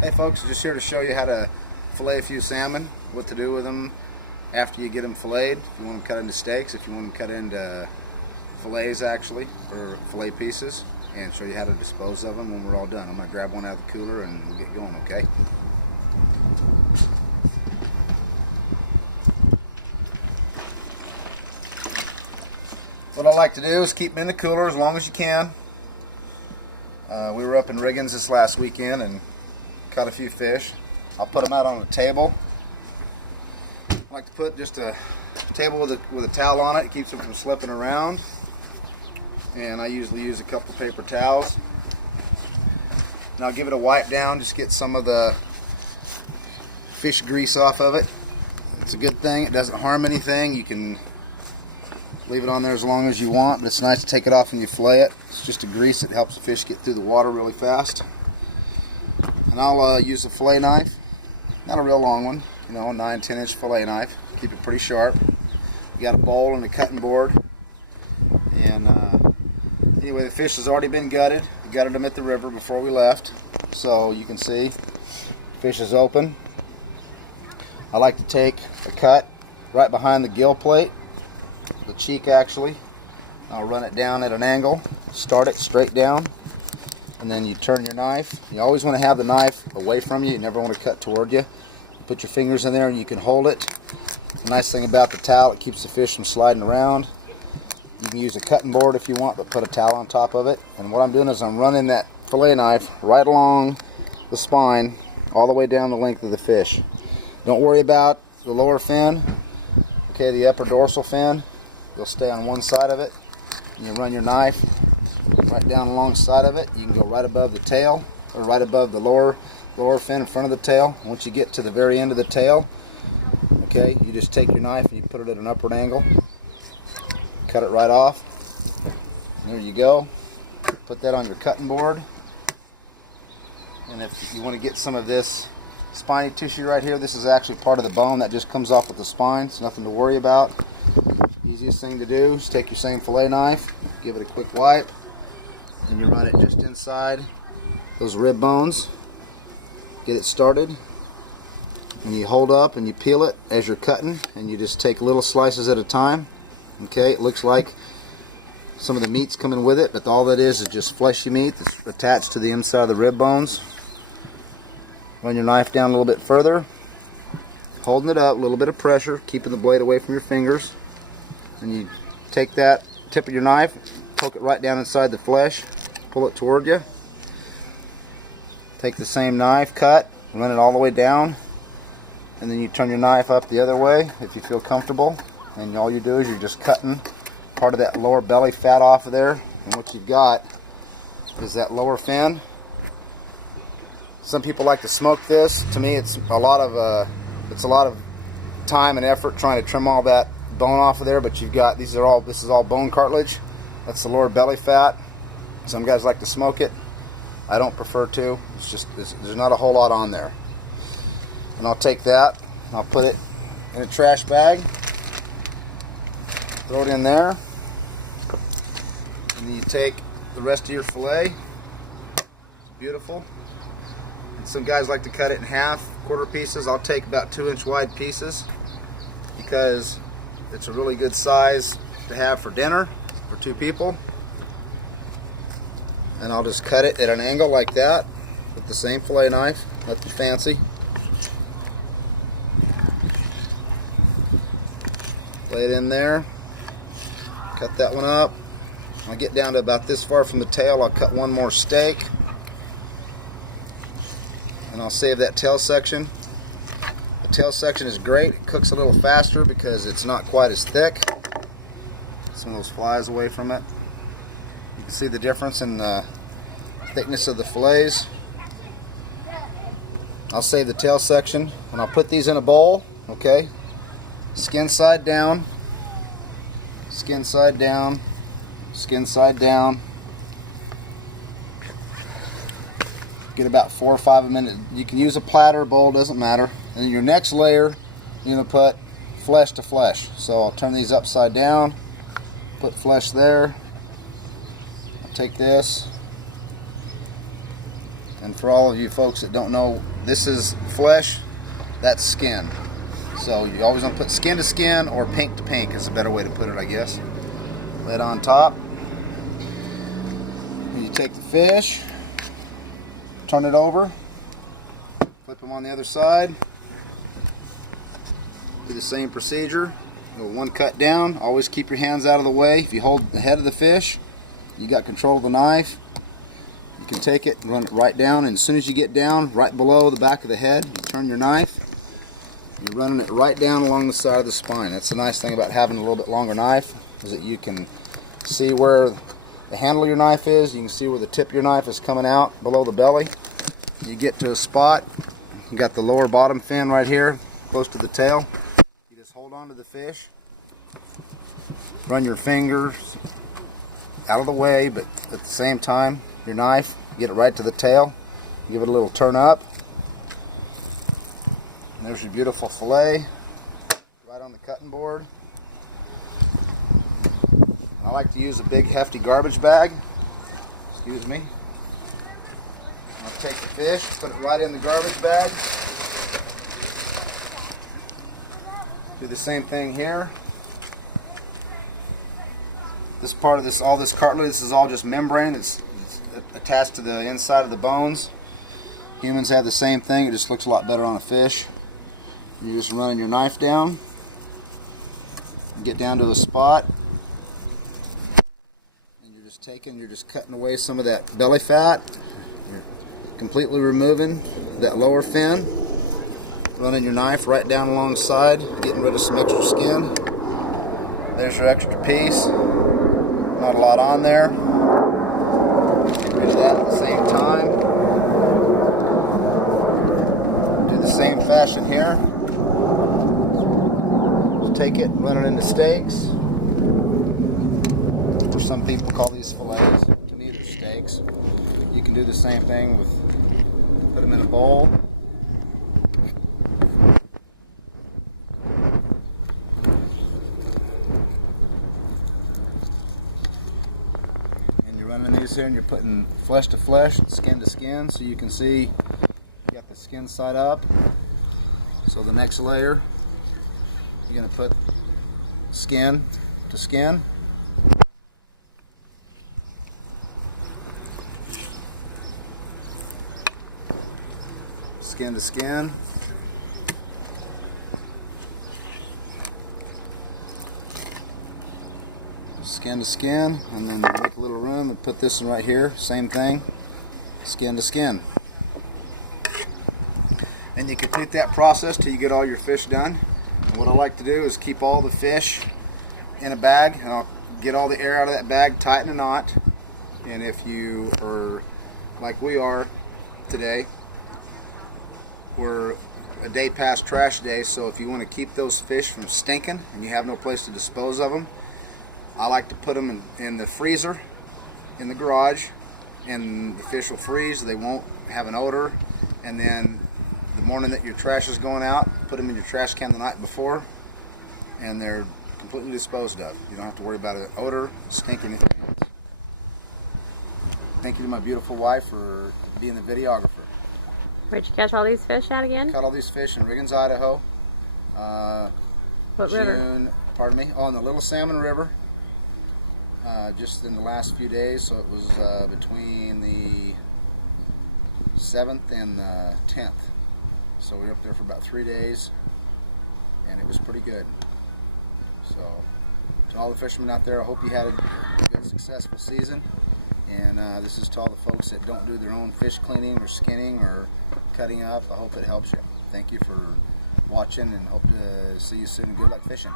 Hey folks, just here to show you how to fillet a few salmon, what to do with them after you get them filleted. If you want them cut into steaks, if you want them cut into fillets actually, or fillet pieces, and show you how to dispose of them when we're all done. I'm going to grab one out of the cooler and we'll get going, okay? What I like to do is keep them in the cooler as long as you can. We were up in Riggins this last weekend and caught a few fish. I'll put them out on a table. I like to put just a table with a towel on it. It keeps them from slipping around. And I usually use a couple of paper towels. And I'll give it a wipe down, just get some of the fish grease off of it. It's a good thing. It doesn't harm anything. You can leave it on there as long as you want, but it's nice to take it off when you fillet it. It's just a grease that helps the fish get through the water really fast. And I'll use a fillet knife, not a real long one, you know, a 9-10 inch fillet knife. Keep it pretty sharp. You got a bowl and a cutting board. And anyway, the fish has already been gutted. We gutted them at the river before we left, so you can see the fish is open. I like to take a cut right behind the gill plate, the cheek actually. I'll run it down at an angle, start it straight down, and then you turn your knife. You always want to have the knife away from you. You never want to cut toward you. Put your fingers in there and you can hold it. The nice thing about the towel, it keeps the fish from sliding around. You can use a cutting board if you want, but put a towel on top of it. And what I'm doing is I'm running that fillet knife right along the spine all the way down the length of the fish. Don't worry about the lower fin. Okay, the upper dorsal fin, you'll stay on one side of it. And you run your knife right down alongside of it. You can go right above the tail, or right above the lower fin in front of the tail. Once you get to the very end of the tail, okay, you just take your knife and you put it at an upward angle, cut it right off. There you go. Put that on your cutting board. And if you want to get some of this spiny tissue right here, this is actually part of the bone that just comes off with the spine. It's nothing to worry about. Easiest thing to do is take your same fillet knife, give it a quick wipe, and you run it just inside those rib bones. Get it started, and you hold up and you peel it as you're cutting, and you just take little slices at a time. Okay, it looks like some of the meat's coming with it, but all that is just fleshy meat that's attached to the inside of the rib bones. Run your knife down a little bit further, holding it up, a little bit of pressure, keeping the blade away from your fingers. And you take that tip of your knife, poke it right down inside the flesh, pull it toward you. Take the same knife, cut, run it all the way down, and then you turn your knife up the other way if you feel comfortable. And all you do is you're just cutting part of that lower belly fat off of there. And what you've got is that lower fin. Some people like to smoke this. To me, it's a lot of time and effort trying to trim all that bone off of there, but you've got this is all bone cartilage. That's the lower belly fat. Some guys like to smoke it. I don't prefer to. It's just there's not a whole lot on there. And I'll take that and I'll put it in a trash bag, throw it in there, and then you take the rest of your fillet. It's beautiful. And some guys like to cut it in half, quarter pieces. I'll take about 2-inch wide pieces because it's a really good size to have for dinner for 2 people. And I'll just cut it at an angle like that with the same fillet knife, nothing fancy. Lay it in there, cut that one up. I'll get down to about this far from the tail. I'll cut one more steak, and I'll save that tail section. The tail section is great. It cooks a little faster because it's not quite as thick. Get some of those flies away from it. You can see the difference in the thickness of the fillets. I'll save the tail section, and I'll put these in a bowl, okay? Skin side down, skin side down, skin side down. Get about 4 or 5 minutes. You can use a platter, bowl, doesn't matter. And then your next layer, you're going to put flesh to flesh. So I'll turn these upside down, put flesh there. I'll take this And for all of you folks that don't know, this is flesh, that's skin. So you always want to put skin to skin or pink to pink is a better way to put it, I guess. Lid on top. And you take the fish, turn it over, flip them on the other side. Do the same procedure. Go one cut down. Always keep your hands out of the way. If you hold the head of the fish, you got control of the knife. You can take it and run it right down, and as soon as you get down right below the back of the head, you turn your knife. You're running it right down along the side of the spine. That's the nice thing about having a little bit longer knife, is that you can see where the handle of your knife is. You can see where the tip of your knife is coming out below the belly. You get to a spot, you got the lower bottom fin right here, close to the tail. You just hold on to the fish, run your fingers out of the way, but at the same time, your knife, get it right to the tail, give it a little turn up. And there's your beautiful fillet right on the cutting board. And I like to use a big hefty garbage bag. Excuse me. I'll take the fish, put it right in the garbage bag. Do the same thing here. This part of this, all this cartilage, this is all just membrane. It's attached to the inside of the bones. Humans have the same thing. It just looks a lot better on a fish. You're just running your knife down, get down to a spot, and you're just cutting away some of that belly fat. You're completely removing that lower fin, running your knife right down alongside, getting rid of some extra skin. There's your extra piece. Not a lot on there. Get rid of that at the same time. Do the same fashion here. Take it, run it into steaks, or some people call these fillets. To me, they're steaks. You can do the same thing with, put them in a bowl. And you're running these here, and you're putting flesh to flesh, skin to skin, so you can see you got the skin side up. So the next layer, you're going to put skin to skin. Skin to skin. Skin to skin, and then make a little room and put this one right here. Same thing. Skin to skin. And you complete that process till you get all your fish done. And what I like to do is keep all the fish in a bag, and I'll get all the air out of that bag, tighten a knot. And if you are like we are today, we're a day past trash day, so if you want to keep those fish from stinking and you have no place to dispose of them, I like to put them in the freezer in the garage, and the fish will freeze. They won't have an odor, and then the morning that your trash is going out, put them in your trash can the night before, and they're completely disposed of. You don't have to worry about an odor, stink, anything else. Thank you to my beautiful wife for being the videographer. Where'd you catch all these fish at again? Caught all these fish in Riggins, Idaho. What river? Pardon me? Oh, in the Little Salmon River. Just in the last few days, so it was between the 7th and the 10th. So we were up there for about 3 days, and it was pretty good. So to all the fishermen out there, I hope you had a good, successful season. And this is to all the folks that don't do their own fish cleaning or skinning or cutting up. I hope it helps you. Thank you for watching, and hope to see you soon. Good luck fishing.